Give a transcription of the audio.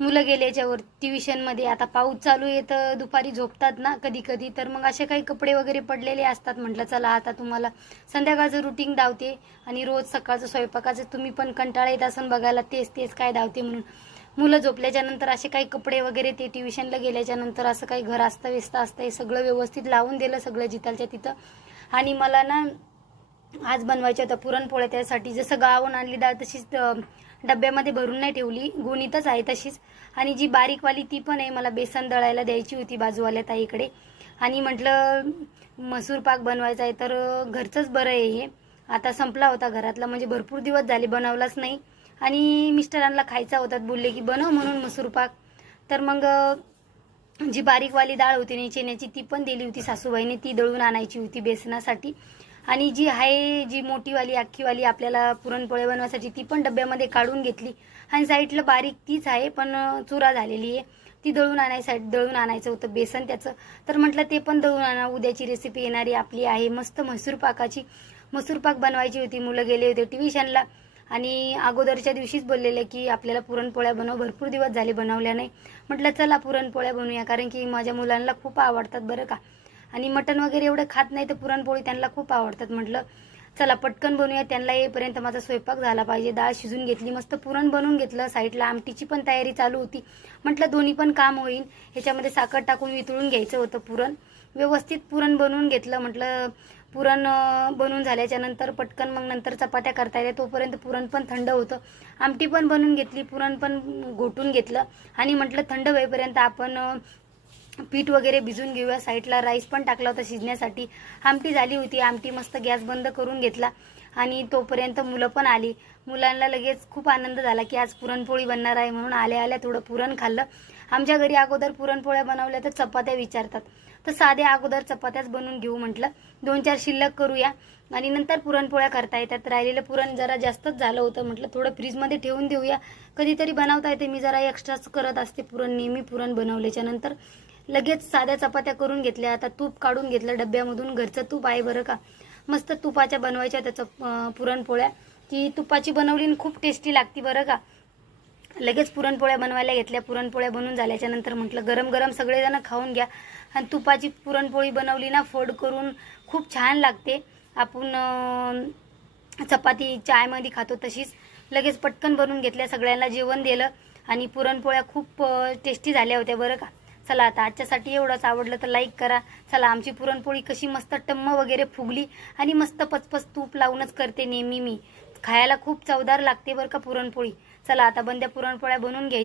मुलं गेले याच्यावर ट्युशनमध्ये. आता पाऊस चालू आहे तर दुपारी झोपतात ना कधी कधी, तर मग असे काही कपडे वगैरे पडलेले असतात. म्हटलं चला आता तुम्हाला संध्याकाळचं रुटीन धावते आणि रोज सकाळचं स्वयंपाकाचं तुम्ही पण कंटाळा येत असून बघायला तेच तेच काय धावते म्हणून. मुलं झोपल्याच्या नंतर असे काही कपडे वगैरे ते ट्युशनला गेल्याच्या नंतर असं काही घर असतं व्यस्त असतं हे सगळं व्यवस्थित लावून दिलं सगळं जिथलच्या तिथं. आणि मला ना आज बनवायच्या होत्या पुरणपोळ्या. त्यासाठी जसं गावाहून आणली डाळ तशीच डब्यामध्ये भरून नाही ठेवली, गोणीतच आहे तशीच. आणि जी बारीकवाली ती पण आहे, मला बेसन दळायला द्यायची होती बाजूवाल्या ताईकडे. आणि म्हटलं मसूर पाक बनवायचा आहे तर घरचंच बरं आहे हे. आता संपला होता घरातला, म्हणजे भरपूर दिवस झाले बनवलाच नाही. आणि मिस्टरांना खायचा होता, बोलले की बनव म्हणून मसूर पाक. तर मग जी बारीकवाली डाळ होती नाही चण्याची ती पण दिली होती सासूबाईने, ती दळून आणायची होती बेसनासाठी. आणि जी आहे जी मोठीवाली अख्खीवाली आपल्याला पुरणपोळ्या बनवायसाठी ती पण डब्यामध्ये काढून घेतली. आणि साईडला बारीक तीच आहे पण चुरा झालेली आहे, ती दळून आणायचं होतं बेसन त्याचं. तर म्हटलं ते पण दळून आणा, उद्याची रेसिपी येणारी आपली आहे मस्त म्हसूर पाकाची. मसूर पाक बनवायची होती, मुलं गेले होते ट्युशनला. आणि अगोदरच्या दिवशीच बोललेले की आपल्याला पुरणपोळ्या बनव, भरपूर दिवस झाले बनवल्या नाही. म्हटलं चला पुरणपोळ्या बनवूया, कारण की माझ्या मुलांना खूप आवडतात बरं का. आणि मटण वगैरे एवढं खात नाही तर पुरणपोळी त्यांना खूप आवडतात. म्हटलं चला पटकन बनवूया, त्यांना येईपर्यंत माझा स्वयंपाक झाला पाहिजे. डाळ शिजून घेतली, मस्त पुरण बनवून घेतलं. साईडला आमटीची पण तयारी चालू होती. म्हटलं दोन्ही पण काम होईल. ह्याच्यामध्ये साखर टाकून वितळून घ्यायचं होतं पुरण. व्यवस्थित पुरण बनवून घेतलं. म्हटलं पुरण बनवून झाल्याच्या नंतर पटकन मग नंतर चपात्या करता येते, तोपर्यंत पुरण पण थंड होतं. आमटी पण बनवून घेतली, पुरण पण घोटून घेतलं. आणि म्हटलं थंड होईपर्यंत आपण पीठ वगैरे भिजून घेऊया. साईडला राईस पण टाकला होता शिजण्यासाठी. आमटी झाली होती, आमटी मस्त गॅस बंद करून घेतला. आणि तोपर्यंत मुलं पण आली. मुलांना लगेच खूप आनंद झाला की आज पुरणपोळी बनणार आहे म्हणून. आल्या आल्या थोडं पुरण खाल्लं. आमच्या घरी अगोदर पुरणपोळ्या बनवल्या तर चपात्या विचारतात, तर साध्या अगोदर चपात्याच बनवून घेऊ म्हटलं. 2-4 शिल्लक करूया आणि नंतर पुरणपोळ्या करता येतात. राहिलेलं पुरण जरा जास्तच झालं होतं, म्हटलं थोडं फ्रीजमध्ये ठेवून देऊया, कधीतरी बनवता येते. मी जरा एक्स्ट्राच करत असते पुरण, नेहमी पुरण बनवल्याच्या नंतर. लगेच साध्या चपात्या करून घेतल्या. आता तूप काढून घेतलं डब्यामधून, घरचं तूप आहे बरं का. मस्त तुपाच्या बनवायच्या त्याचं पुरणपोळ्या. ती तुपाची बनवली आणि खूप टेस्टी लागती बरं का. लगेच पुरणपोळ्या बनवायला घेतल्या. पुरणपोळ्या बनवून झाल्याच्या नंतर म्हटलं गरम गरम सगळेजण खाऊन घ्या. आणि तुपाची पुरणपोळी बनवली ना फोड करून, खूप छान लागते. आपण चपाती चायमध्ये खातो तशीच. लगेच पटकन बनवून घेतल्या, सगळ्यांना जेवण दिलं. आणि पुरणपोळ्या खूप टेस्टी झाल्या होत्या बरं का. चला आता आजच्यासाठी एवढंच. आवडलं तर लाईक करा. चला आमची पुरणपोळी कशी मस्त टम्म वगैरे फुगली आणि मस्त पचपच तूप लावूनच करते नेहमी मी. खायला खूप चवदार लागते बरं का पुरणपोळी. चला आता बंद्या पुरणपोळ्या बनवून घ्यायच्या.